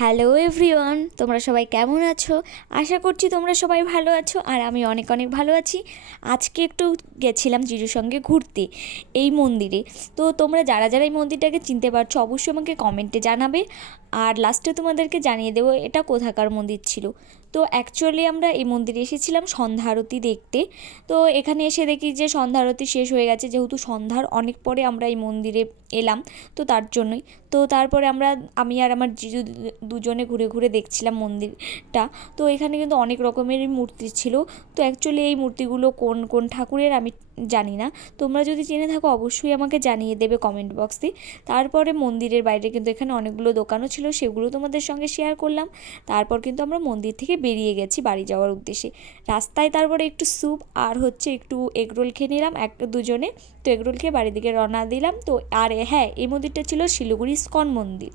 Hello everyone, তোমরা সবাই কেমন আছো? আশা করছি তোমরা সবাই ভালো আছো, আর আমি অনেক অনেক ভালো আছি। আজকে একটু গেছিলাম জিজুর সঙ্গে ঘুরতে এই মন্দিরে। তো তোমরা যারা যারা এই মন্দিরটাকে চিনতে পারছো অবশ্যই আমাকে কমেন্টে জানাবে, আর লাস্টে তোমাদেরকে জানিয়ে দেবো এটা কোথাকার মন্দির ছিল। তো অ্যাকচুয়ালি আমরা এই মন্দিরে এসেছিলাম সন্ধ্যা আরতি দেখতে। তো এখানে এসে দেখি যে সন্ধ্যা আরতি শেষ হয়ে গেছে, যেহেতু সন্ধ্যার অনেক পরে আমরা এই মন্দিরে এলাম, তো তার জন্যই। তো তারপরে আমি আর আমার জিজু দুজনে ঘুরে ঘুরে দেখছিলাম মন্দিরটা। তো এখানে কিন্তু অনেক রকমেরই মূর্তি ছিল। তো অ্যাকচুয়ালি এই মূর্তিগুলো কোন কোন ঠাকুরের আমি জানি না, তোমরা যদি জেনে থাকো অবশ্যই আমাকে জানিয়ে দেবে কমেন্ট বক্সে। তারপরে মন্দিরের বাইরে কিন্তু এখানে অনেকগুলো দোকানও ছিল, সেগুলো তোমাদের সঙ্গে শেয়ার করলাম। তারপর কিন্তু আমরা মন্দির থেকে বেরিয়ে গেছি বাড়ি যাওয়ার উদ্দেশ্যে। রাস্তায় তারপরে একটু স্যুপ আর একটু এগরোল খেয়ে নিলাম দুজনে। তো এগরোল খেয়ে বাড়ির দিকে রওনা দিলাম। তো আর হ্যাঁ, এই মন্দিরটা ছিল শিলিগুড়ি ইস্কন মন্দির।